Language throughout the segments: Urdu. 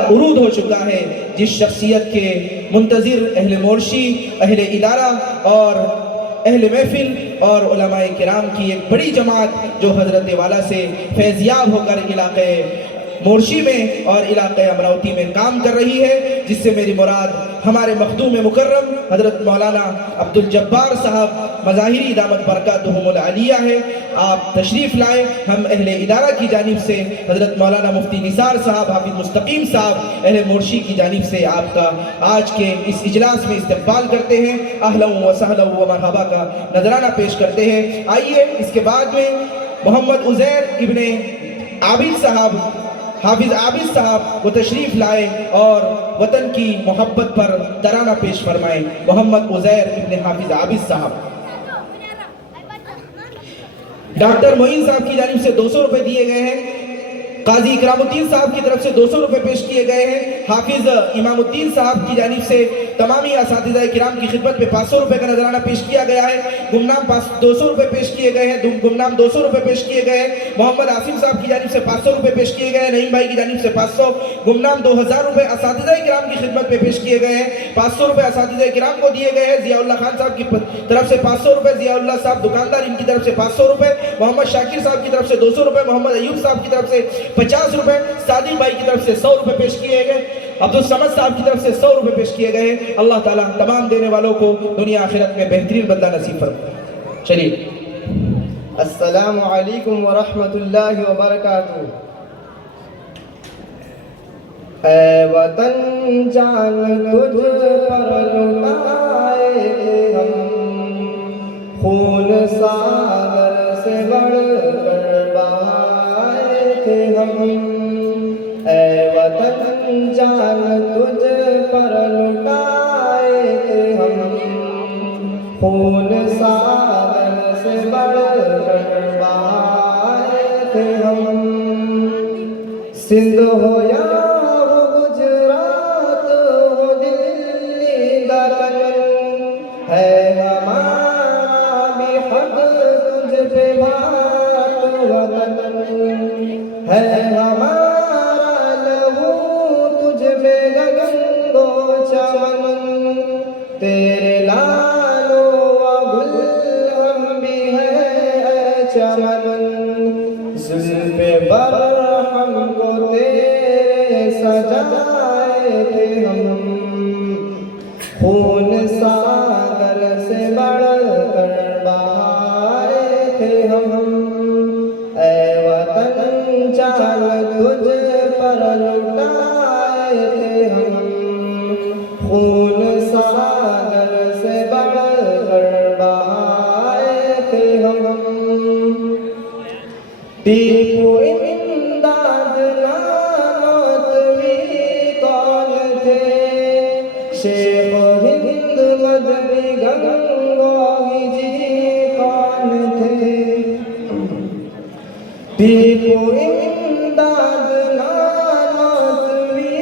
عروج ہو چکا ہے، جس شخصیت کے منتظر اہل مورشی، اہل ادارہ اور اہل محفل اور علماء کرام کی ایک بڑی جماعت جو حضرت والا سے فیضیاب ہو کر علاقے مورشی میں اور علاقہ امراوتی میں کام کر رہی ہے، جس سے میری مراد ہمارے مخدوم مکرم حضرت مولانا عبدالجبار صاحب مظاہری دامت برکاتہم العالیہ ہے۔ آپ تشریف لائے، ہم اہل ادارہ کی جانب سے حضرت مولانا مفتی نثار صاحب، حافظ مستقیم صاحب، اہل مورشی کی جانب سے آپ کا آج کے اس اجلاس میں استقبال کرتے ہیں، اہلا و سہلا و مرحبا کا نذرانہ پیش کرتے ہیں۔ آئیے اس کے بعد میں محمد عزیر ابن عابد صاحب، حافظ عابد صاحب وہ تشریف لائے اور وطن کی محبت پر ترانہ پیش فرمائیں۔ محمد عزیر ابن حافظ عابد صاحب۔ ڈاکٹر معین صاحب کی جانب سے 200 روپے دیے گئے ہیں، قاضی اکرام الدین صاحب کی طرف سے 200 روپے پیش کیے گئے ہیں، حافظ امام الدین صاحب کی جانب سے تمامی اساتذہ کرام کی خدمت میں 500 روپے کا نذرانہ پیش کیا گیا ہے، گمنام 200 روپے پیش کیے گئے ہیں، گمنام 200 روپے پیش کیے گئے ہیں، محمد عاصم صاحب کی جانب سے 500 روپے پیش کیے گئے ہیں، نعیم بھائی کی جانب سے 500، گمنام 2000 روپے اساتذہ کرام کی خدمت میں پیش کیے گئے ہیں، 500 روپے اساتذہ کرام کو دیے گئے ہیں، ضیاء اللہ خان صاحب کی طرف سے 500 روپے، ضیاء اللہ صاحب دکاندار ان کی طرف سے 500 روپے، محمد شاکر صاحب کی طرف سے 200 روپے، محمد ایوب صاحب کی طرف سے 50 روپے، صادق بھائی کی طرف سے 100 روپے پیش کیے گئے، عبدالصمد صاحب کی طرف سے 100 روپے پیش کیے گئے ہیں۔ اللہ تعالیٰ تمام دینے والوں کو دنیا آخرت میں بہترین بدلہ نصیب فرمائے۔ چلیے، السلام علیکم ورحمۃ اللہ وبرکاتہ۔ اے وطن جان تجھ پر لٹائے ہم، خون ساغر سے بڑھ کر بہائے تھے ہم، اے وطن جان تجھ پر لٹائے تھے ہم، خون ساغر سے بڑھ کر بہائے تھے ہم، سندھ ہو یا وہ گجرات ہو دلی گرن، ہے ہمارا بھی حق تجھ پہ بات وطن، ہے ہمارا لہو تجھ پہ گگن و چمن، تیرے لالو و گل ہم بھی ہیں اے چمن، زلف برہم کو تیرے سجائے تھے ہم، خون ساغر سے بڑھ کر بہائے تھے ہم، اے وطن جان تجھ پر لٹائے تھے ہم، خون ساغر سے بڑھ کر بہائے تھے ہم، ٹیپو امداد نانوتوی کون تھے، شیخ ہند مدنی گنگوہی جی کون تھے، ٹیپو امداد نانوتوی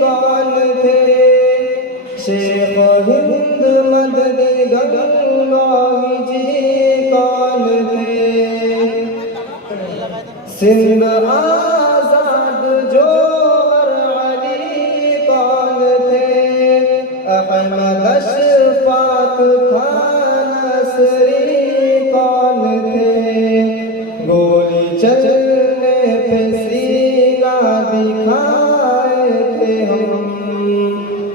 کون تھے، شیخ ہند مدنی گنگوہی جی کون تھے، سندھ آزاد جوہر علی کون تھے، احمد اشفاق خان نصری کون تھے، گولی چلنے پہ سینہ دکھائے تھے ہم،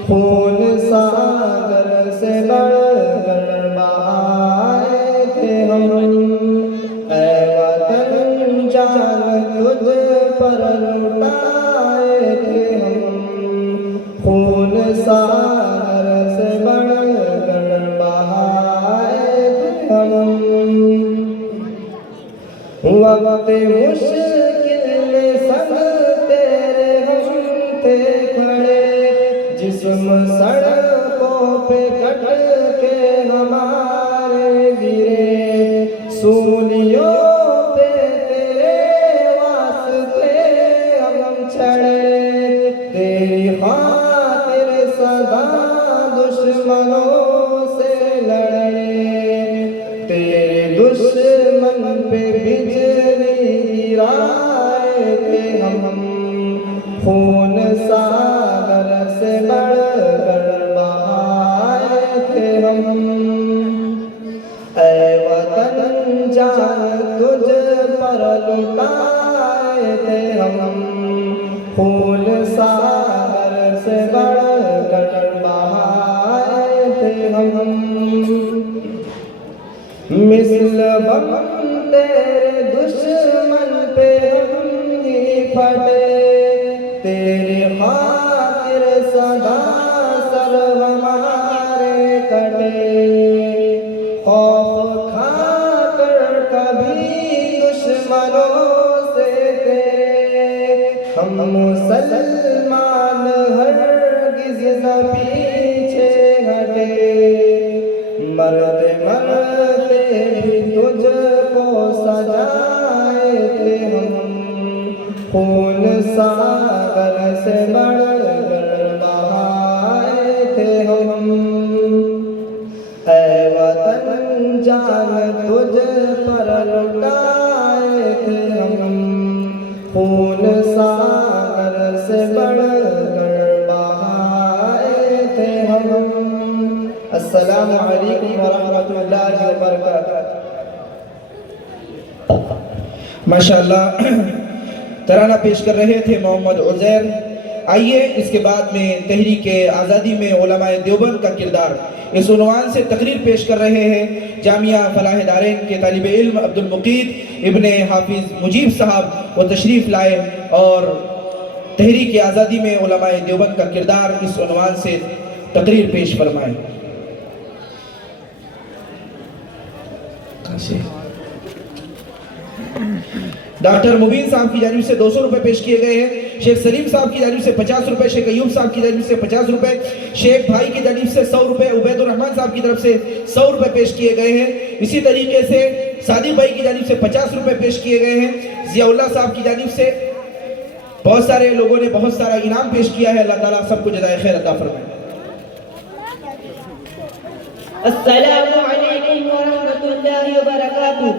خون ساغر سے بڑھ کر بہائے تھے ہم، اے وطن جان تجھ پر لٹائے تھے ہم، خون ساغر سے بڑھ کر بہائے تھے ہم، وقت مشکل میں سنگ تیرے ہم تھے کھڑے، جسم سڑکوں پہ کٹ کے ہمارے گرے، سولیوں پہ تیرے واسطے ہم چڑھے، تیری خاطر سدا دشمنوں سے لڑے، تیرے دشمن پہ بجلی گرائے تھے ہم، خون سا سے بڑھ کر بہائے تھے ہم، اے وطن جان تجھ پر لٹائے تھے ہم، خون ساغر سے بڑھ کر بہائے تھے ہم، مثل بم تیرے دشمن پہ ہم ہی پھٹے، تیری خاطر سدا سر ہمارے کٹے، خوف کھا کر کبھی دشمنوں سے تھے ہم مسلمان، ہرگز نہ پیچھے ہٹے، مرتے مرتے بھی تجھ کو سجائے تھے ہم، خون ساغر سے بڑھ کر بہائے تھے ہم، اے وطن جان تجھ پر لٹائے تھے ہم، خون ساغر سے بڑھ کر بہائے تھے ہم۔ السلام علیکم ورحمۃ اللہ وبرکاتہ۔ ماشاءاللہ ترانہ پیش کر رہے تھے محمد عزیر۔ آئیے اس کے بعد میں تحریک آزادی میں علماء دیوبند کا کردار، اس عنوان سے تقریر پیش کر رہے ہیں جامعہ فلاح دارین کے طالب علم عبد المقید ابن حافظ مجیب صاحب، وہ تشریف لائے اور تحریک آزادی میں علماء دیوبند کا کردار اس عنوان سے تقریر پیش فرمائیں۔ ڈاکٹر مبین صاحب کی جانب سے 200 روپے پیش کیے گئے ہیں، شیخ سلیم صاحب کی جانب سے 50 روپے، شیخ ایوب صاحب کی جانب سے 50 روپے، شیخ بھائی کی جانب سے 100 روپے، عبید الرحمن صاحب کی طرف سے 100 روپے پیش کیے گئے ہیں۔ اسی طریقے سے صادق بھائی کی جانب سے 50 روپے پیش کیے گئے ہیں۔ ضیاء اللہ صاحب کی جانب سے بہت سارے لوگوں نے بہت سارا انعام پیش کیا ہے، اللہ تعالیٰ سب کو جزائے خیر عطا فرمائے۔ السلام علیکم ورحمۃ اللہ وبرکاتہ۔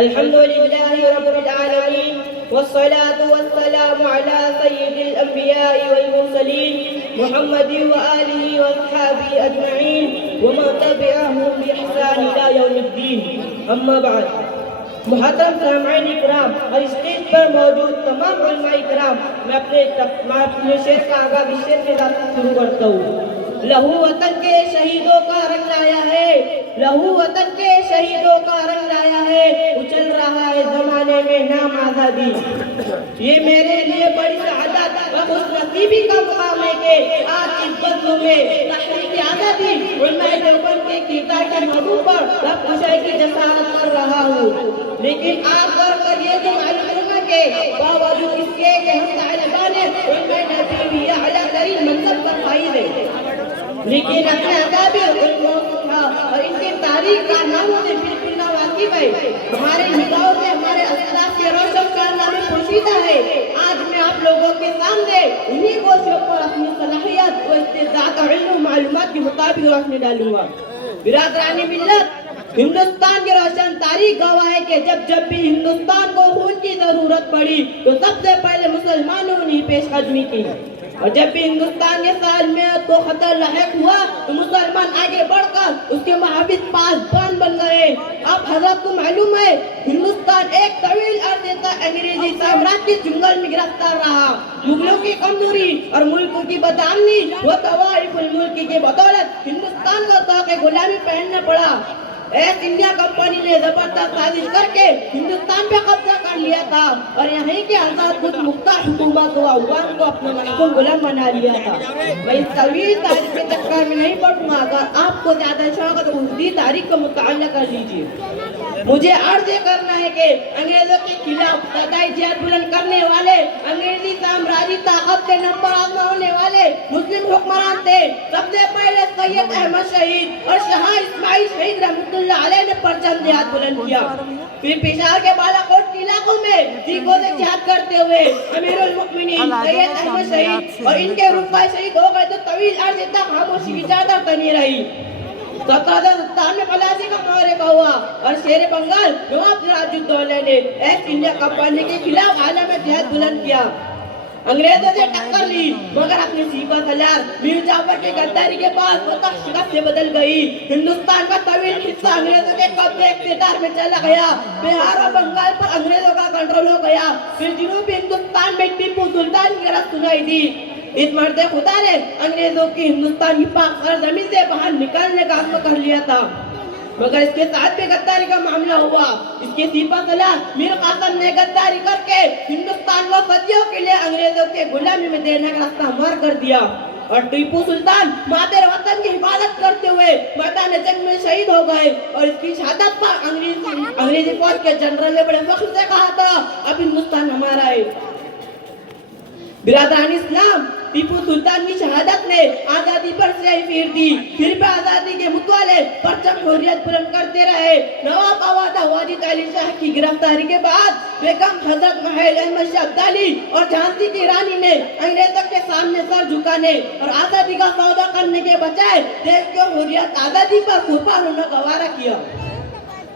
الحمد للہ رب العالمین والصلاة والسلام على سید الانبیاء والمرسلین محمد وآلہ واصحابہ اجمعین ومن تبعهم بإحسان إلى يوم الدین، اما بعد۔ محترم سامعین اکرام اور اسٹیج پر موجود تمام علماء اکرام، میں اپنے شعر کا آغاز اس شعر کے ساتھ شروع کرتا ہوں۔ لہو وطن کے شہیدوں کا رنگ لایا ہے، لہو وطن کے شہیدوں کا رنگ لایا ہے، اچل رہا ہے زمانے میں نام آزادی۔ یہ میرے لیے بڑی سعادت و خوش نصیبی کا مقام ہے کہ آج اس بزم میں تحریک آزادی علماء دیوبند کے کردار کے موضوع پر رب کشائی کی جسارت کر رہا ہوں۔ لیکن آپ غور کر یہ تو معلوم ہوگا کہ باوجود اس کے کہ ہم طالبان علماء نبی یا اعلیٰ ترین منصب پر فائز ہیں، لیکن اپنے اکابر علماء اور ان کی تاریخ کارناموں سے بالکل ناواقف ہے۔ ہمارے نگاہوں سے ہمارے اسلاف کے روشن کارنامے پوشیدہ ہے۔ آج میں آپ لوگوں کے سامنے انہی گوشوں پر اپنی صلاحیت و استعداد اور علم و معلومات کے مطابق روشنی ڈالوں گا۔ برادران ملت، ہندوستان کی روشن تاریخ گواہ ہے کہ جب بھی ہندوستان کو خون کی ضرورت پڑی تو سب سے پہلے مسلمانوں نے پیش قدمی کی، اور جب بھی ہندوستان کے سالمیت کو خطر لاحق ہوا تو مسلمان آگے بڑھ کر اس کے محافظ پاسبان بن گئے۔ اب حضرت کو معلوم ہے ہندوستان ایک طویل عرصے تک انگریزی سامراج کے چنگل میں گرفتار رہا۔ مغلوں کی کمزوری اور ملکوں کی بدامنی و طوائف الملک کی بدولت ہندوستان کو طاق غلامی پہننا پڑا۔ ایسٹ انڈیا کمپنی نے زبردست سازش کر کے ہندوستان پہ قبضہ کر لیا تھا اور یہیں کے آزاد خود مختار حکومت و عوام کو اپنا محکوم غلام بنا لیا تھا۔ میں اس طویل تاریخ کے چکر میں نہیں پڑوں گا، اگر آپ کو زیادہ شوق ہے تو اسی تاریخ کو مطالعہ کر لیجیے۔ مجھے عرض یہ کرنا ہے کہ انگریزوں کے خلاف سدائی جہاد بلند کرنے والے، انگریزی سامراجی طاقت کے نمبر آزما ہونے والے مسلم حکمران تھے۔ سب سے پہلے سید احمد شہید اور شاہ اسماعیل شہید رحمۃ اللہ علیہ نے پرچم جہاد بلند کیا۔ پھر پشاور کے بالا کوٹ کے علاقوں میں سکھوں سے جہاد کرتے ہوئے امیر المؤمنین سید احمد شہید اور ان کے رفقا شہید ہو گئے تو طویل عرصے تک خاموشی کی چادر تنی رہی۔ 1757 میں پلاسی کا معرکہ ہوا اور شیر بنگال نواب سراج الدولہ نے ایسٹ انڈیا کمپنی کے خلاف عالم جہاد بلند کیا۔ انگریزوں سے ٹکر لی مگر اپنی سیپا سالار میر جعفر کی غداری کے بعد وہ شکست سے بدل گئی. ہندوستان کا طویل حصہ انگریزوں کے قبضے اقتدار میں چلا گیا. بہار اور بنگال پر انگریزوں کا کنٹرول ہو گیا. پھر جنوبی ہندوستان میں ٹیپو سلطان کی رات سنائی دی. اس مرد خدا نے انگریزوں کی ہندوستان کی پاک سرزمین سے باہر نکالنے کا عزم کر لیا تھا مگر اس کے ساتھ بھی غداری کا معاملہ ہوا. اس کے سپہ سالار میر قاسم نے غداری کر کے ہندوستان کو صدیوں کے لیے انگریزوں کے غلامی میں دینے کا راستہ ہموار کر دیا اور ٹیپو سلطان مادر وطن کی حفاظت کرتے ہوئے میدان جنگ میں شہید ہو گئے. اور اس کی شہادت پر انگریزی فوج کے جنرل نے بڑے فخر سے کہا تھا اب ہندوستان ہمارا ہے. برادران اسلام، ٹیپو سلطان کی شہادت نے آزادی پر سیاہی پھیر دی. پھر بھی آزادی کے متوالے پرچم حریت بلند کرتے رہے. نواب آوادہ واجد علی شاہ کی گرفتاری کے بعد بیگم حضرت محل احمد شاہ ابدالی اور جھانسی کی رانی نے انگریزوں کے سامنے سر جھکانے اور آزادی کا سودا کرنے کے بجائے دیش کو حریت آزادی پر قربان ہونا گوارا کیا.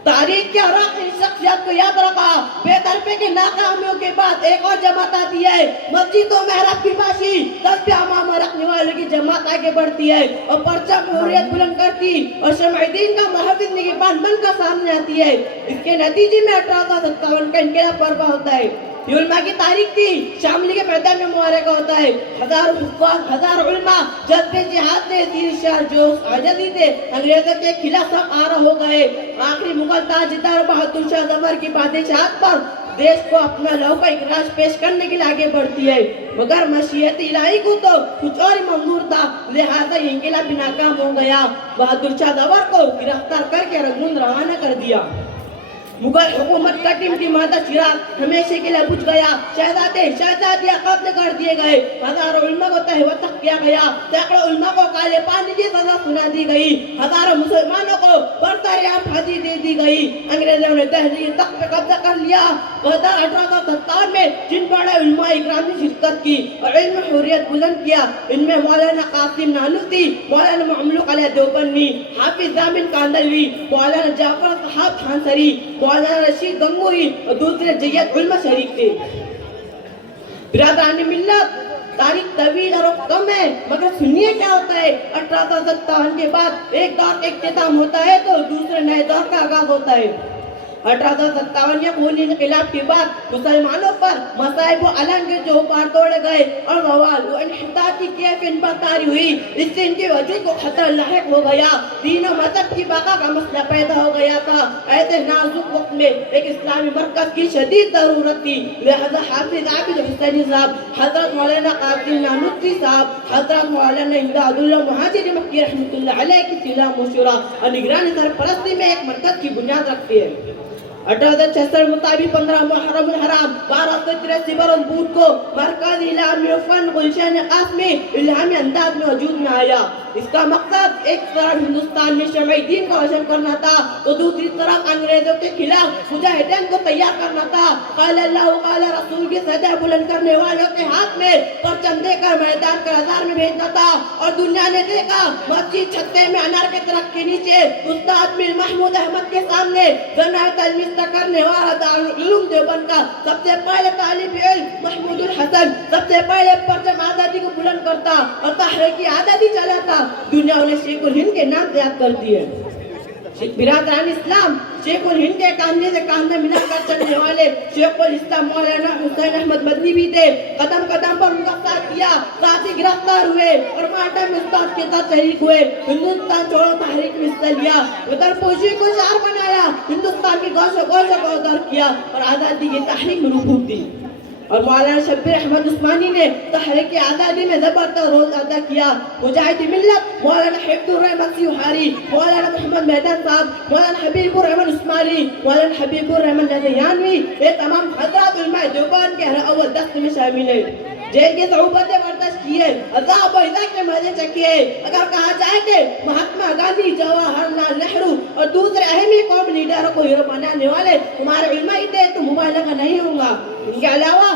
تاریخ کے اوراق شخصیات کو یاد رکھا. بے طرفے کی ناکامیوں کے بعد ایک اور جماعت آتی ہے. مسجد و محراب کی باشی تسبیح امام رکھنے والوں کی جماعت آگے بڑھتی ہے اور پرچم حریت بلند کرتی اور شمع دین کا محافظ نگہبان بن کر سامنے آتی ہے. اس کے نتیجے میں 1857 کا انقلاب برپا ہوتا ہے. یہ علماء کی تاریخ تھی. شاملی کے میدان میں معرکہ ہوتا ہے. ہزاروں حفاظ، ہزار علماء جذبے جہاد سے تیر شار جوش عاجزی سے انگریزوں کے خلاف سب آرا ہو گئے. آخری مغل تاجدار بہادر شاہ ظفر کی بادشاہت پر دیش کو اپنا لہو کا اخراج پیش کرنے کے لیے آگے بڑھتی ہے مگر مشیت الہی کو تو کچھ اور ہی منظور تھا. لہذا یہ انقلاب ناکام ہو گیا. بہادر شاہ ظفر کو گرفتار کر کے رنگون روانہ کر دیا. مغل حکومت کا ٹمٹی مادہ چراغ ہمیشہ کے لیے بجھ گیا. شہزادے شہزادیاں قتل کر دیے گئے. ہزاروں علماء کو تہہ و تخت کیا گیا. سینکڑوں علماء کو کالے پانی کی سزا سنا دی گئی. ہزاروں مسلمانوں کو برطرف پھانسی دے دی گئی. انگریزوں نے دہلی کے تخت پہ قبضہ کر لیا. 1857 میں جن بڑے علماء اکرام نے شرکت کی اور علم حریت بلند کیا ان میں مولانا قاسم نانوتوی، مولانا مملوک علی دیوبندی، حافظ ضامن کاندھلوی، مولانا جعفر صاحب خانسری، مولانا رشید گنگوہی اور دوسرے جید علماء شریک تھے. برادران ملت، تاریخ طویل اور کم ہے مگر سنیے کیا ہوتا ہے. 1857 کے بعد ایک دور کا اختتام ہوتا ہے تو دوسرے نئے دور کا آغاز ہوتا ہے. 1857 یا خونی انقلاب کے بعد مسلمانوں پر مصائب و علن کے چوپار توڑے گئے اور زوال و انحطاط کی کیف ان پر طاری ہوئی. اس سے ان کے وجود کو خطرہ لاحق ہو گیا. دین و مذہب کی بقا کا مسئلہ پیدا ہو گیا تھا. ایسے نازک وقت میں ایک اسلامی مرکز کی شدید ضرورت تھی. لہذا حافظ عابد حسینی صاحب، حضرت مولانا قاسم نانوتوی صاحب، حضرت مولانا امداد اللہ مہاجر مکی رحمۃ اللہ علیہ کی صلاح مشورہ اور نگرانی سرپرستی میں ایک مرکز کی بنیاد رکھتے ہیں. 1866 مطابق 15 محرم الحرام 1283 برس بدھ کو مرکز الہامی فن گلشن قاسمی الہامی انداز میں وجود میں آیا. اس کا مقصد ایک طرف ہندوستان میں شمع دین کو روشن کرنا تھا تو دوسری طرف انگریزوں کے خلاف مجاہدین کو تیار کرنا تھا. قال اللہ قال رسول کی صدا بلند کرنے والوں کے ہاتھ میں پرچم دے کر میدان کا ہزار میں بھیجنا تھا. اور دنیا نے دیکھا مسجد چھتے میں انار کے درخت کے نیچے استاد میر محمود احمد کے سامنے ذرائع تعلیم کرنے والا دارالعلوم دیوبند کا سب سے پہلے طالب علم محمود الحسن سب سے پہلے پرچم آزادی کو بلند کرتا اور تحریک آزادی چلاتا. دنیا انہیں شیخ الہند کے نام سے یاد کرتی ہے. برادران اسلام، شیخ الہند کے کاندھے سے کاندھا ملا کر چلنے والے شیخ الاسلام مولانا حسین احمد مدنی بھی تھے. قدم قدم پر ان کا ساتھ کیا، ساتھ ہی گرفتار ہوئے اور ماٹم میں استاد کے ساتھ شریک ہوئے. ہندوستان چھوڑو تحریک میں حصہ لیا، وطن پوشی کو شعار بنایا، ہندوستان کی گوشہ گوشہ کو ادھر کیا اور آزادی کی تحریک میں رکوب دی. اور مولانا شبیر احمد عثمانی نے تحریک آزادی میں زبردست رول ادا کیا. مجاہد ملت مولانا حفظ الرحمن سیوہاری، مولانا محمد میدان صاحب، مولانا حبیب الرحمن عثمانی، مولانا حبیب الرحمن لدھیانوی، یہ تمام حضرات علماء دیوبند کے اول دست میں شامل ہیں. جیل کی صعوبتیں برداشت کیے عذاب و اذا کے مزے چکیے. اگر کہا جائے کہ مہاتما گاندھی، جواہر لال نہرو اور دوسرے اہم قوم لیڈروں کو ہیرو بنانے والے ہمارے علماء تھے تو مبالغہ کا نہیں ہوگا. ان کے علاوہ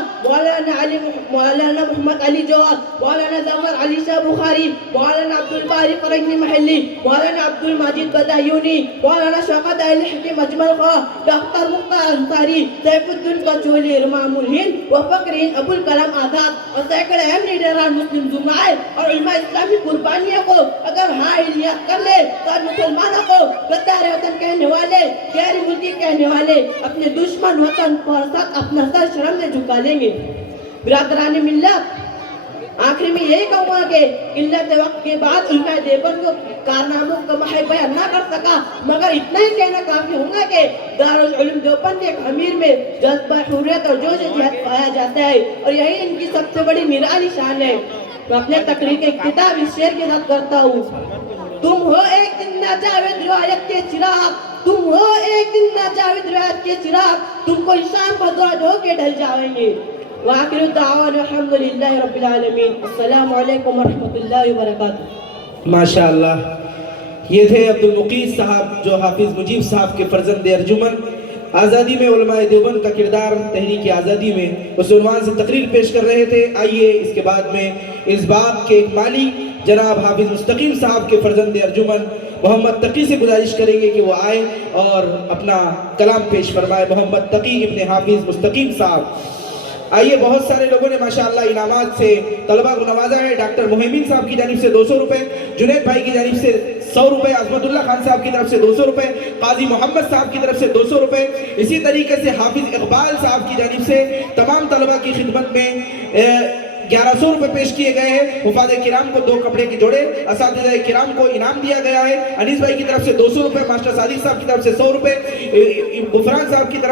مولانا محمد علی جواد، مولانا ظفر علی شاہ بخاری، مولانا عبد الباری فرنگی محلی، مولانا عبد المجید بدایونی، مولانا شوکت علی حکیم اجمل خواہ، ڈاکٹر مختار انصاری، سیف الدین کچولی، امام الہند و فخر ہند ابو الکلام آزاد اور سینکڑے اہم لیڈران مسلم جماعت اور علماء اسلامی قربانیوں کو اگر حائلیت کر لے تو مسلمانوں کو غدار وطن کہنے والے، غیر ملکی کہنے والے اپنے دشمن وطن پر ساتھ اپنا سر شرم میں جھکا لیں گے. برادران ملت، آخر میں یہی کہوں گا کہ قلت وقت کے بعد علماء دیوبند کو کارناموں کا محض بیان نہ کر سکا، مگر اتنا ہی کہنا کافی ہوگا کہ دارالعلوم دیوبند ایک امیر میں جذبہ حریت اور جوش جہاد پایا جاتا ہے اور یہی ان کی سب سے بڑی نرالی شان ہے. میں اپنے تقریر کے کتاب اس شعر کے ساتھ کرتا ہوں. تم ہو ایک دن ناجاوید روایت کے چراغ، تم ہو ایک دن ناجاوید روایت کے چراغ، تم کو شام پر درج ہو کے ڈھل جائیں گے. وآخر الدعوان الحمد للہ رب العالمین. السلام علیکم ورحمۃ اللہ وبرکاتہ. ماشاءاللہ، یہ تھے عبد المقیت صاحب جو حافظ مجیب صاحب کے فرزند ارجمن. آزادی میں علماء دیوبند کا کردار تحریک آزادی میں اس عنوان سے تقریر پیش کر رہے تھے. آئیے اس کے بعد میں اس باب کے ایک مالی جناب حافظ مستقیم صاحب کے فرزند ارجمن محمد تقی سے گزارش کریں گے کہ وہ آئے اور اپنا کلام پیش فرمائے. محمد تقی ابن حافظ مستقیم صاحب. آئیے، بہت سارے لوگوں نے ماشاءاللہ انعامات سے طلبہ کو نوازا ہے. ڈاکٹر محمین صاحب کی جانب سے 200 روپے، جنید بھائی کی جانب سے 100 روپے، عظمت اللہ خان صاحب کی طرف سے 200 روپے، قاضی محمد صاحب کی طرف سے 200 روپے. اسی طریقے سے حافظ اقبال صاحب کی جانب سے تمام طلبہ کی خدمت میں 1100 روپے پیش کیے گئے ہیں. حفاظ کرام کو 2 کپڑے کے جوڑے، اساتذہ کرام کو انعام دیا گیا ہے. انیس بھائی کی طرف سے 200 روپے، ماسٹر صادق صاحب کی طرف سے 100 روپے، غفران صاحب کی طرف